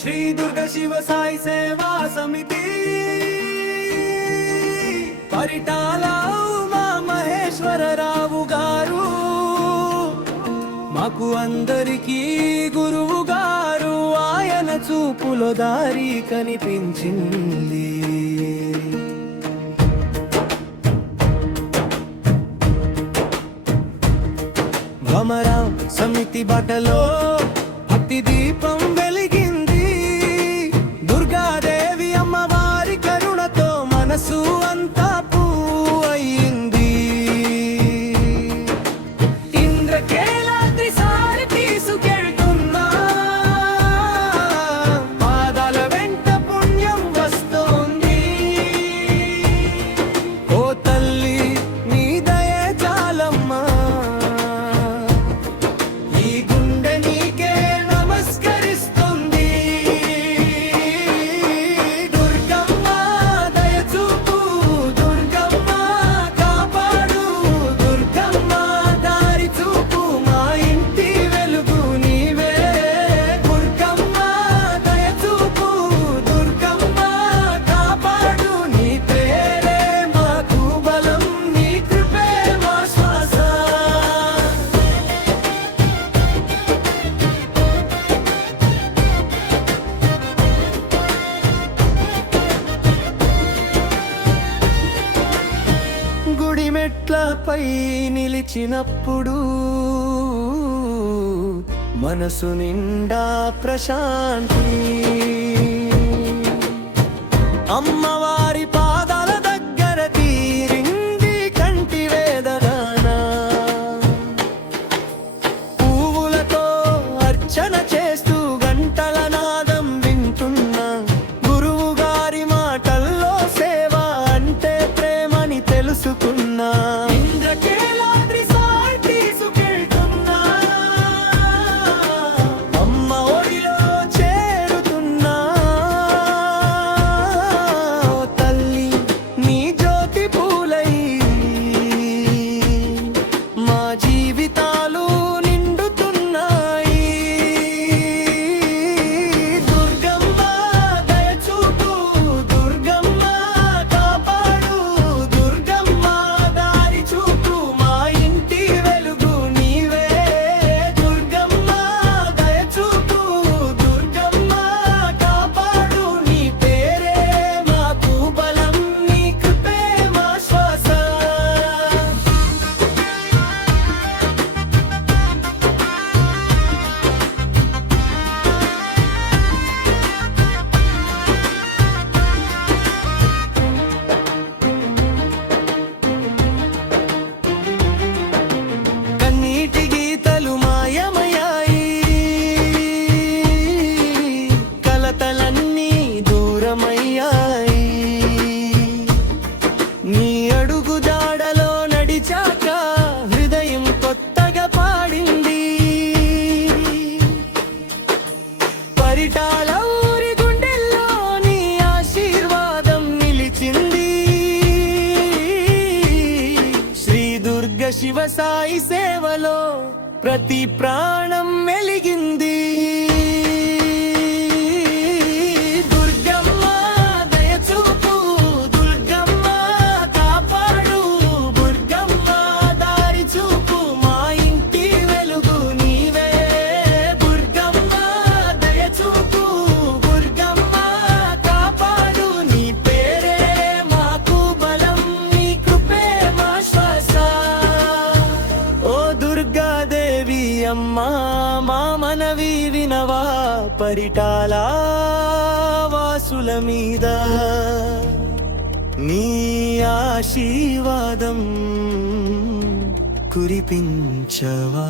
శ్రీ దుర్గ శివ సాయి సేవా సమితి పరిటాల ఉమా మహేశ్వరరావు గారు మాకు అందరికీ గురువు గారు. ఆయన చూపులో దారి కనిపించింది. భ్రమరాం సమితి బాటలో భక్తి దీపం వెలిగింది. దుర్గాదేవి అమ్మవారి కరుణతో మనసు అంతా పూయింది. ఇంద్రకేలాద్రి సారి తీసుకెళ్తున్నా పాదాల వెంట పుణ్యం వస్తోంది. ఓ తల్లి నీ దయే చాలమ్మా, మెట్లపై నిలిచినప్పుడు మనసు నిండా ప్రశాంతి. అమ్మవారి పాదాల దగ్గర తీరింది కంటి వేదన. పువ్వులతో అర్చన చేస్తూ గంటల నాదం వింటున్నా. గురువు గారి మాటల్లో సేవ అంటే ప్రేమని తెలుసుకున్నా. ఇంద్రకేలాద్రి సారి తీసుకెళ్తున్నా అమ్మ ఒడిలో చేరుతున్నా. తల్లి నీ జ్యోతి పూలై మా జీవితాలు నిండుతున్నాయి. దుర్గమ్మ దయచూపు, దుర్గమ్మ కాపాడు, దుర్గమ్మ దారి చూపు, మా ఇంటి వెలుగు నీవే. దుర్గమ్మ దయచూపు, దుర్గమ్మ కాపాడు, నీ పేరే మాకు బలం, నీ కృపే మా శ్వాస. కన్నీటి గీతలు మాయమయ్యాయి, కలతలన్నీ దూరమయ్యాయి. నీ అడుగు జాడలో నడిచాక హృదయం కొత్తగా పాడింది. పరిటాల ఊరి గుండెల్లో నీ ఆశీర్వాదం నిలిచింది. శ్రీ దుర్గ శివ సాయి సేవలో ప్రతి ప్రాణం వెలిగింది. దుర్గమ్మ దయచూపు, దుర్గమ్మ కాపాడు, దుర్గమ్మ దారి చూపు, మా ఇంటి వెలుగు నీవే. దుర్గమ్మ దయచూపు, దుర్గమ్మ కాపాడు, నీ పేరే మాకు బలం, నీ కృపే మా శ్వాస. ఓ దుర్గాదేవి అమ్మా మా మనవి వినవా. పరిటాల వాసుల మీద నీ ఆశీర్వాదం కురిపించవా.